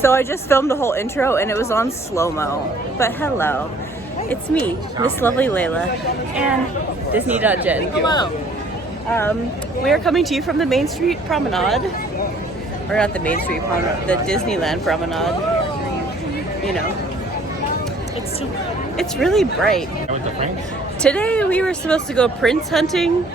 So I just filmed the whole intro and it was on slow-mo. But hello, it's me, Miss Lovely Layla, and Disney.Jen. Hello. We are coming to you from the Main Street Promenade. Or not the Main Street Promenade, the Disneyland Promenade. You know. It's really bright. I went to France. Today we were supposed to go prince hunting,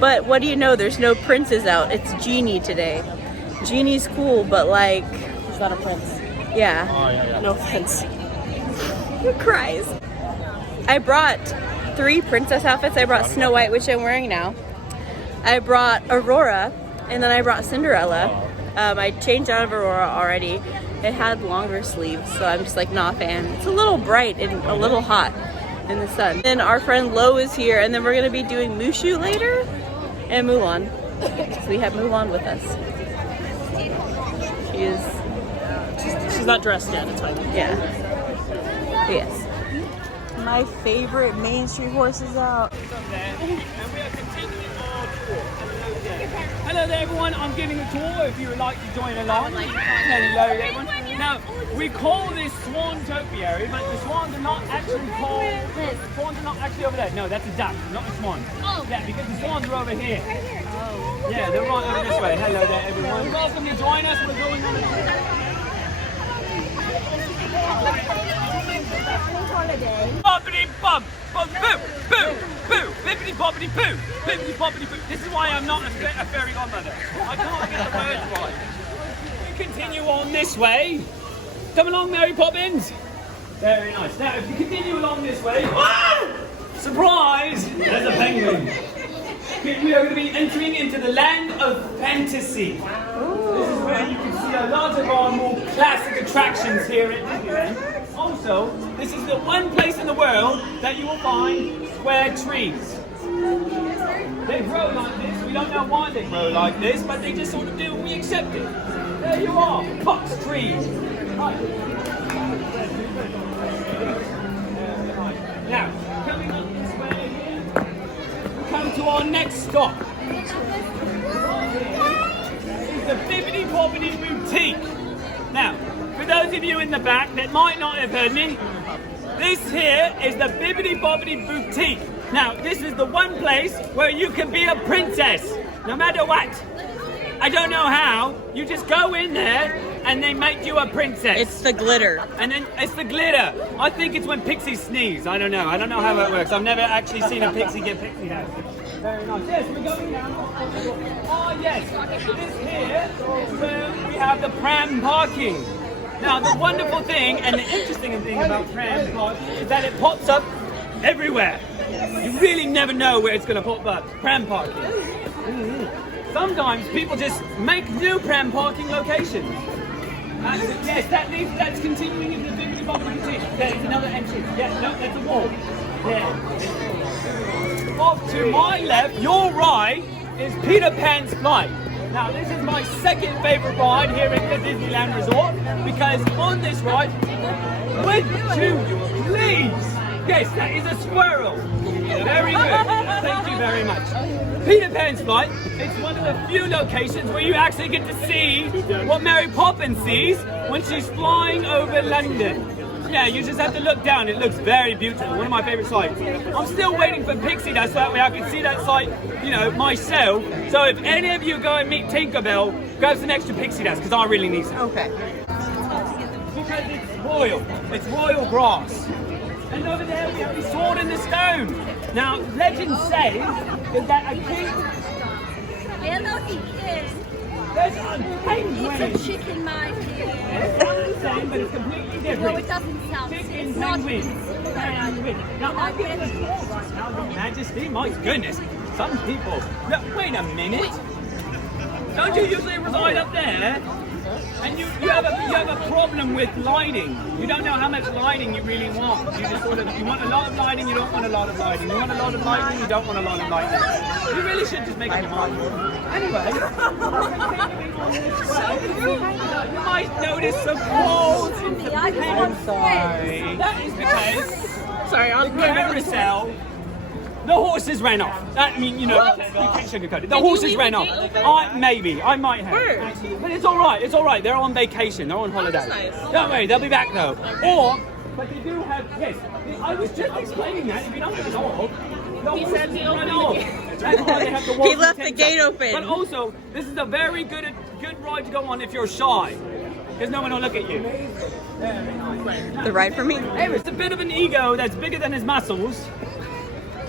but what do you know, there's no princes out. It's Genie today. Genie's cool, but like... He's not a prince. Yeah. Oh, yeah. No offense. Who cries? I brought 3 princess outfits. I brought Snow White, which I'm wearing now. I brought Aurora, and then I brought Cinderella. I changed out of Aurora already. It had longer sleeves, so I'm just like not a fan. It's a little bright and a little hot in the sun. Then our friend Lo is here, and then we're gonna be doing Mushu later and Mulan. So we have Mulan with us. She is. She's not dressed yet. It's fine. Yeah. Yes. My favorite Main Street horse is out. Hello there everyone, I'm giving a tour if you would like to join along. Hello everyone. Now, we call this Swantopia, but the swans are not actually called, the swans are not actually over there. No, that's a duck, not a swan. Oh. Yeah, because the swans are over here. Oh. Yeah, they're right over this way. Hello there everyone. Welcome to join us. We're going on a holiday. Bobbity bob, bob, boo, boo, boo, bippity bobbity boo, bippity bobbity boo. This is why I'm not a fairy godmother. I can't get the words right. We continue on this way. Come along, Mary Poppins. Very nice. Now, if you continue along this way, surprise! There's a penguin. We are going to be entering into the land of fantasy. This is where you can see a lot of our more classic attractions here at Disneyland. Also, this is the one place in the world that you will find square trees. They grow like this. We don't know why they grow like this, but they just sort of do and we accept it. There you are, box trees. Now, coming up this way here, we come to our next stop. It's the Bibbidi Bobbidi Boutique. Now, for those of you in the back that might not have heard me, this here is the Bibbidi Bobbidi Boutique. Now, this is the one place where you can be a princess, no matter what. I don't know how. You just go in there and they make you a princess. It's the glitter. And then it's the glitter. I think it's when pixies sneeze. I don't know. I don't know how it works. I've never actually seen a pixie get pixie dust. Very nice. Yes, we're going down. Oh, yes. This here is where we have the pram parking. Now, the wonderful thing and the interesting thing about pram parking is that it pops up everywhere. You really never know where it's going to pop up. Pram parking. Sometimes people just make new pram parking locations. Yes, that's continuing into the Bibbidi Bobbidi Boutique. There's another entrance. Yeah, no, that's a wall. Yeah. Off to my left, your right, is Peter Pan's Flight. Now, this is my second favorite ride here at the Disneyland Resort because on this ride, would you please? Yes, that is a squirrel. Very good. Thank you very much. Peter Pan's Flight, it's one of the few locations where you actually get to see what Mary Poppins sees when she's flying over London. Yeah, you just have to look down. It looks very beautiful. One of my favorite sights. I'm still waiting for pixie dust so that way I can see that sight, you know, myself. So if any of you go and meet Tinkerbell, grab some extra pixie dust because I really need some. Okay. Because it's royal grass. And over there we have the sword in the stone. Now, legend says that a king... There's a penguin. It's a chicken, my dear. It's not the same, but it's completely different. No, it doesn't sound. Chicken, It's not. penguin. Now, I'm getting a call right now, Your Majesty. My goodness. Some people... No, wait a minute. Don't you usually reside up there? And you have a problem with lighting. You don't know how much lighting you really want. You just sort of, you want a lot of lighting, you don't want a lot of lighting. You want a lot of lighting, you don't want a lot of lighting. You really should just make up your mind. Anyway, you might notice some holes in the paint. Sorry. That is because Sorry, I'll the carousel The horses ran off. I mean, you know, you can't sugarcoat it. The horses ran off. I might have. But it's all right. It's all right. They're on vacation. They're on holiday. nice. Don't worry, they'll be back though. But they do have. Yes, I was just explaining that. If you don't know, he said he ran off. That's why they have to walk He left the gate up. open. But also, this is a very good ride to go on if you're shy, because no one will look at you. Very nice. The ride for me. It's a bit of an ego that's bigger than his muscles.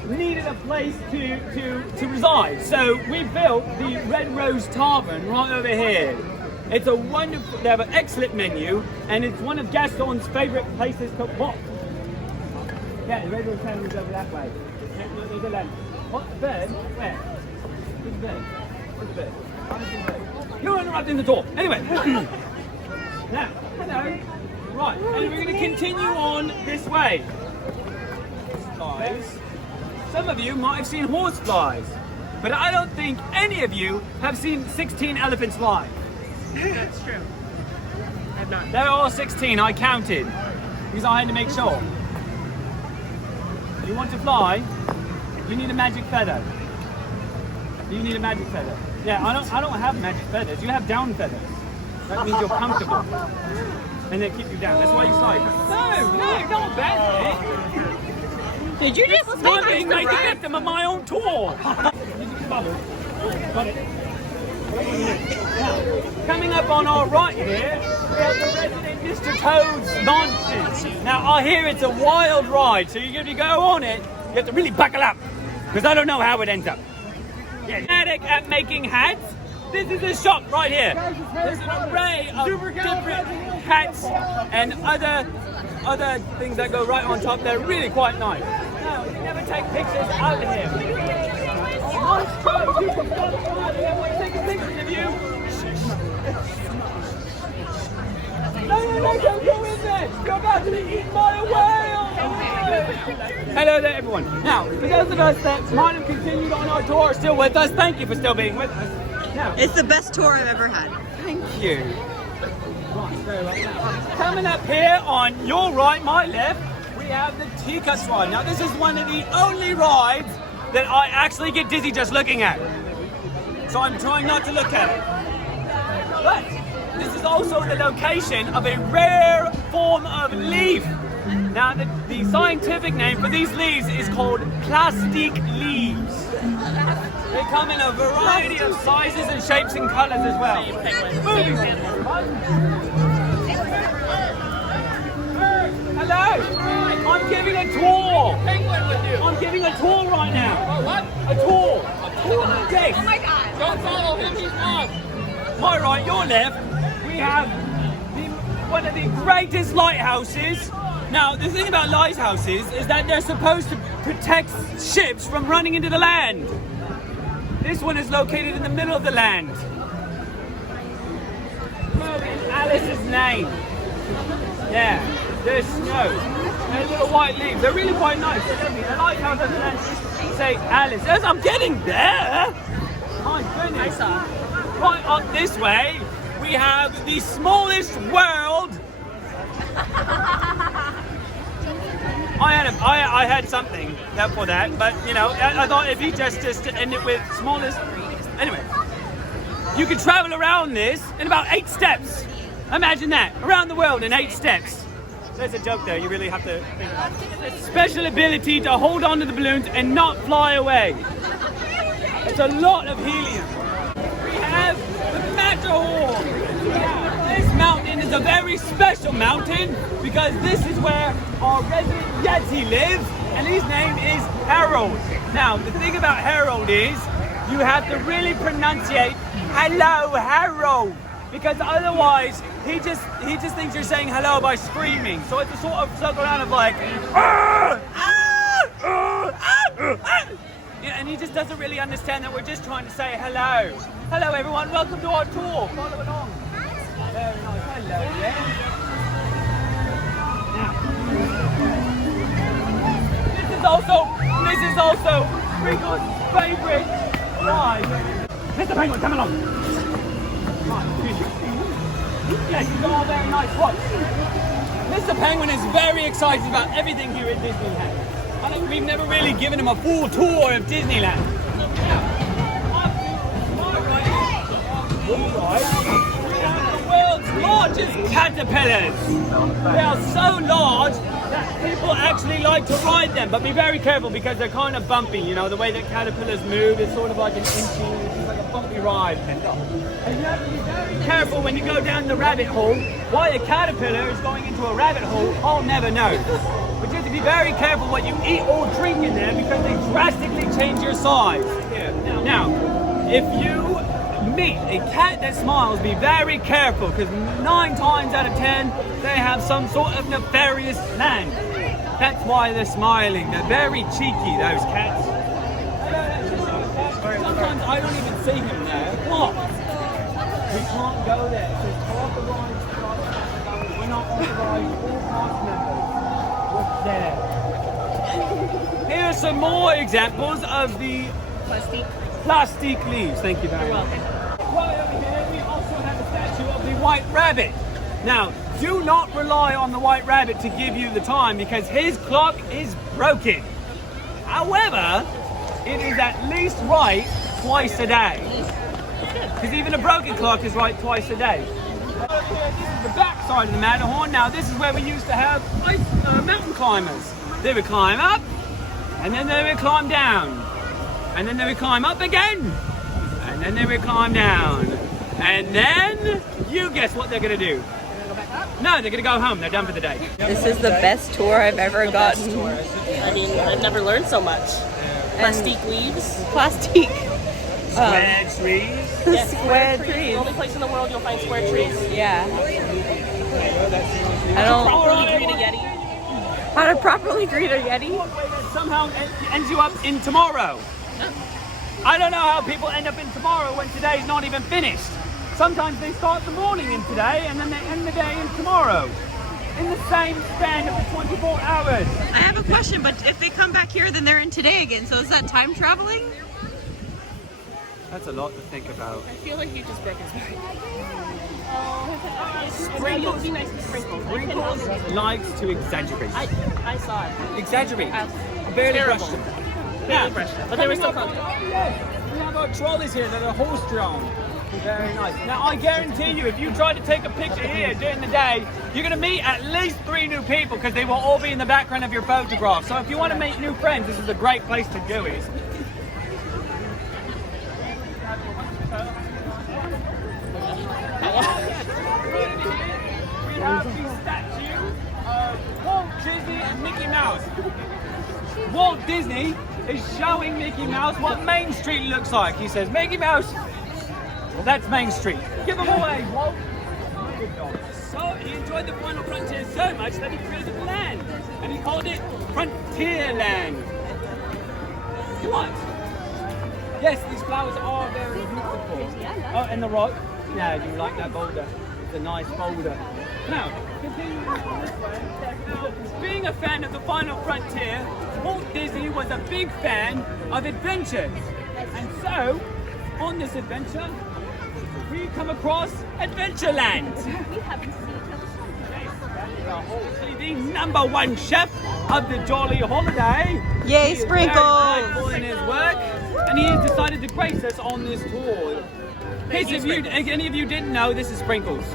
Needed a place to reside, so we built the Red Rose Tavern right over here. It's a wonderful. They have an excellent menu, and it's one of Gaston's favorite places to walk. Yeah, the Red Rose Tavern is over that way. There's a land. What bird? Where? This bird. This bird. You're interrupting the door. Anyway. Now, hello. Right, and we're going to continue on this way. Guys. Some of you might have seen horse flies, but I don't think any of you have seen 16 elephants fly. That's true. I've not. They're all 16, I counted, because I had to make sure. You want to fly, you need a magic feather. You need a magic feather. Yeah, I don't have magic feathers, you have down feathers. That means you're comfortable. And they keep you down, that's why you slide. No, not bad. Did you just I'm being made the victim of my own tour. Got it. Now, coming up on our right here, we have the resident Mr. Toad's Launches. Now, I hear it's a wild ride, so if you go on it, you have to really buckle up, because I don't know how it ends up. Yeah, fanatic at making hats. This is a shop right here. There's an array of different hats and other things that go right on top. They're really quite nice. No, you never take pictures out of here. You can go quietly. I want to take a picture of you. No, don't go in there. You're about to be eaten by a whale. Hello there, everyone. Now, for those of us that might have continued on our tour, still with us, thank you for still being with us. Now, It's the best tour I've ever had. thank you. Coming up here on your right, my left, we have the Ticus ride. Now this is one of the only rides that I actually get dizzy just looking at. So I'm trying not to look at it. But this is also the location of a rare form of leaf. Now the scientific name for these leaves is called plastic leaves. They come in a variety of sizes and shapes and colors as well. Hello! I'm giving a tour! I'm giving a tour right now! What? A tour! Yes! Oh my god. Don't follow him, he's wrong. My right, your left, we have one of the greatest lighthouses. Now, the thing about lighthouses is that they're supposed to protect ships from running into the land. This one is located in the middle of the land. In Alice's name. Yeah, there's snow. There's little white leaves. They're really quite nice. They're lovely. The lighthouse doesn't actually say Alice. As I'm getting there. My goodness. Right up this way, we have the smallest world. I had something for that, but you know, I thought if you just to end it with smallest. Anyway, you can travel around this in about 8 steps. Imagine that, around the world in 8 steps. There's a joke there. You really have to think about it. A special ability to hold on to the balloons and not fly away. It's a lot of helium. We have the Matterhorn. This mountain is a very special mountain because this is where our resident Yeti lives, and his name is Harold. Now, the thing about Harold is you have to really pronunciate "Hello, Harold," because otherwise he just thinks you're saying hello by screaming. So it's a sort of circle around of like, and he just doesn't really understand that we're just trying to say hello. Hello, everyone. Welcome to our tour. Follow along. Very nice. Hello, yeah. Now, this is also Rico's favorite ride. Mr. Penguin, come along. Yes, you've got all very nice watch. Mr. Penguin is very excited about everything here at Disneyland. I We've never really given him a full tour of Disneyland. We have the world's largest caterpillars. They are so large that people actually like to ride them, but be very careful because they're kind of bumpy. You know, the way that caterpillars move is sort of like an inchy, it's like a bumpy ride. And you have to be very careful when you go down the rabbit hole. Why a caterpillar is going into a rabbit hole, I'll never know. But you have to be very careful what you eat or drink in there because they drastically change your size. Now, if you meet a cat that smiles, be very careful because 9 times out of 10 they have some sort of nefarious plan. That's why they're smiling. They're very cheeky, those cats. Sometimes I don't even see him there. What? We can't go there. It says authorized cast. We're not authorized. All cast members. What's there? Here are some more examples of the plastic leaves. Thank you very much. Right over here, we also have a statue of the White Rabbit. Now, do not rely on the White Rabbit to give you the time because his clock is broken. However, it is at least right twice a day. Because even a broken clock is right twice a day. This is the back side of the Matterhorn. Now, this is where we used to have mountain climbers. They would climb up, and then they would climb down. And then they would climb up again. And then they would climb down. And then, you guess what they're going to do. No, they're going to go home. They're done for the day. This is the best tour I've ever gotten. I mean, I've never learned so much. Plastic leaves. Plastic. Square trees. Yes, Square The trees. only place in the world you'll find square trees. Yeah. I don't. Properly greet a Yeti. How to properly greet a Yeti? That somehow ends you up in tomorrow. I don't know how people end up in tomorrow when today's not even finished. Sometimes they start the morning in today and then they end the day in tomorrow. In the same span of the 24 hours. I have a question, but if they come back here, then they're in today again. So is that time traveling? That's a lot to think about. I feel like you just broke his back. Sprinkles. It would be nice to sprinkle. Sprinkles likes to exaggerate. I saw it. Exaggerate. Barely Terrible. brushed them. Barely brushed it. But they were still Coming comfortable. up, oh, yes. We have our trolleys here that are horse-drawn. Very nice. Now, I guarantee you, if you try to take a picture here during the day, you're going to meet at least 3 new people because they will all be in the background of your photograph. So if you want to make new friends, this is a great place to do it. We have the statue of Walt Disney and Mickey Mouse. Walt Disney is showing Mickey Mouse what Main Street looks like. He says, Mickey Mouse, well, that's Main Street. Give them away, Walt. Good dog. So he enjoyed the Final Frontier so much that he created land, and he called it Frontierland. What? Yes, these flowers are very beautiful. Oh, and the rock. Yeah, you like that boulder. It's a nice boulder. Now, continuing on this way. Now, being a fan of the Final Frontier, Walt Disney was a big fan of adventures, and so on this adventure, we come across Adventureland. We haven't seen The #1 chef of the Jolly Holiday. Yay, He is Sprinkles! very mindful in his work, and he has decided to grace us on this tour. In case if any of you didn't know, this is Sprinkles.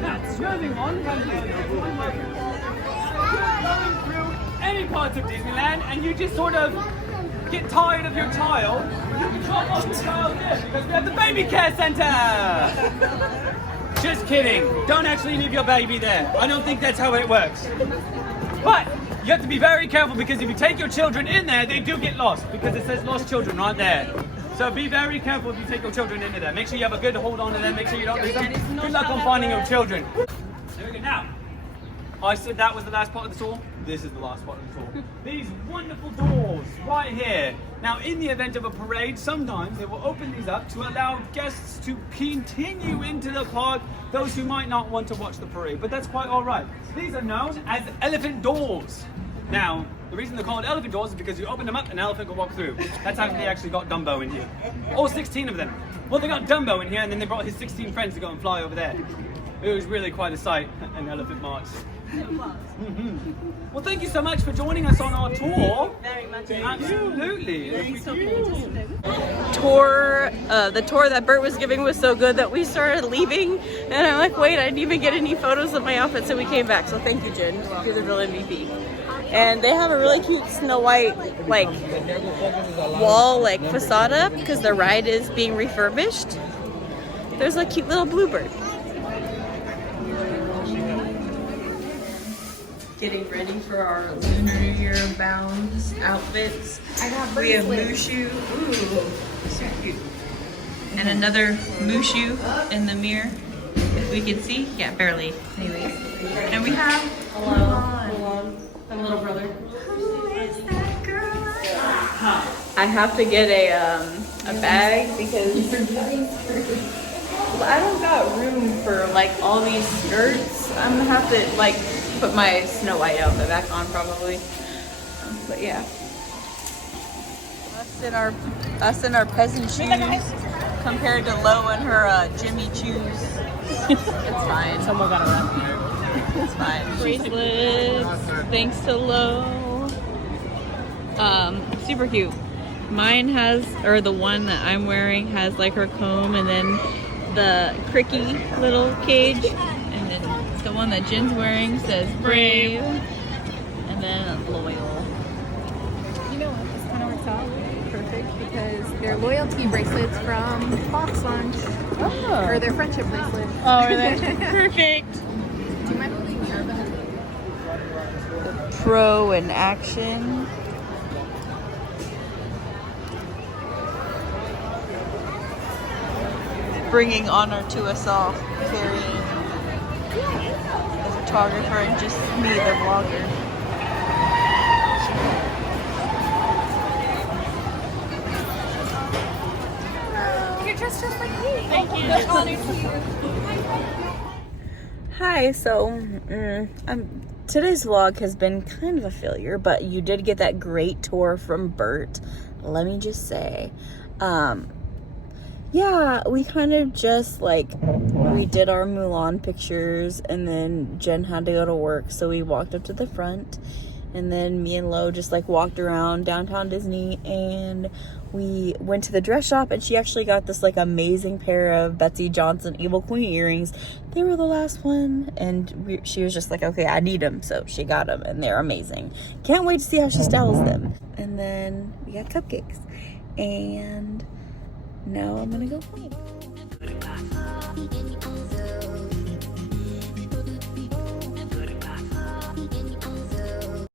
Now, moving on, going through any parts of Disneyland, and you just sort of get tired of your child, you can drop off your child here because we have the baby care center. Just kidding. Don't actually leave your baby there. I don't think that's how it works. But you have to be very careful because if you take your children in there, they do get lost because it says lost children right there. So be very careful if you take your children into there. Make sure you have a good hold on to them. Make sure you don't lose them. Good luck on finding your children. There we go. Now, I said that was the last part of the tour. This is the last part of the tour. These wonderful doors right here. Now, in the event of a parade, sometimes they will open these up to allow guests to continue into the park, those who might not want to watch the parade, but that's quite all right. These are known as elephant doors. Now, the reason they're called elephant doors is because you open them up, an elephant can walk through. That's how they actually got Dumbo in here. All 16 of them. Well, they got Dumbo in here, and then they brought his 16 friends to go and fly over there. It was really quite a sight, an elephant march. Well, thank you so much for joining us on our tour. Very much. Absolutely. The tour that Bert was giving was so good that we started leaving, and I'm like, wait, I didn't even get any photos of my outfit, so we came back. So thank you, Jen. You're the real MVP. And they have a really cute Snow White like wall like facade up because the ride is being refurbished. There's a cute little bluebird. Getting ready for our Lunar New Year bound outfits. We have Mushu. Ooh, so cute. And another Mushu in the mirror. If we can see. Yeah, barely. Anyways. And we have Milan, my little brother. Who is that girl? I have to get a bag because I don't got room for like all these skirts. I'm gonna have to like put my Snow White outfit back on probably. But yeah. Us in our peasant shoes compared to Lo and her Jimmy Choos. It's fine. Someone got around. It's fine. Bracelets. Thanks to Lo. Super cute. Mine has, or the one that I'm wearing has like her comb and then the cricky little cage. And then the one that Jen's wearing says brave. And then loyal. You know what? This kind of works out perfect because they're loyalty bracelets from Fox Lunch. Oh. Or their friendship bracelet. Oh, are they? Perfect. Do you mind holding the airbag? The pro in action. Bringing honor to us all, carrying the photographer and just me, the vlogger. You're dressed just like me. Thank you. Hi, so today's vlog has been kind of a failure, but you did get that great tour from Bert. Let me just say, yeah, we kind of just like, we did our Mulan pictures and then Jen had to go to work. So we walked up to the front and then me and Lo just like walked around downtown Disney and we went to the dress shop and she actually got this like amazing pair of Betsy Johnson Evil Queen earrings. They were the last one and she was just like, okay, I need them. So she got them and they're amazing. Can't wait to see how she styles them. And then we got cupcakes and now I'm gonna go home.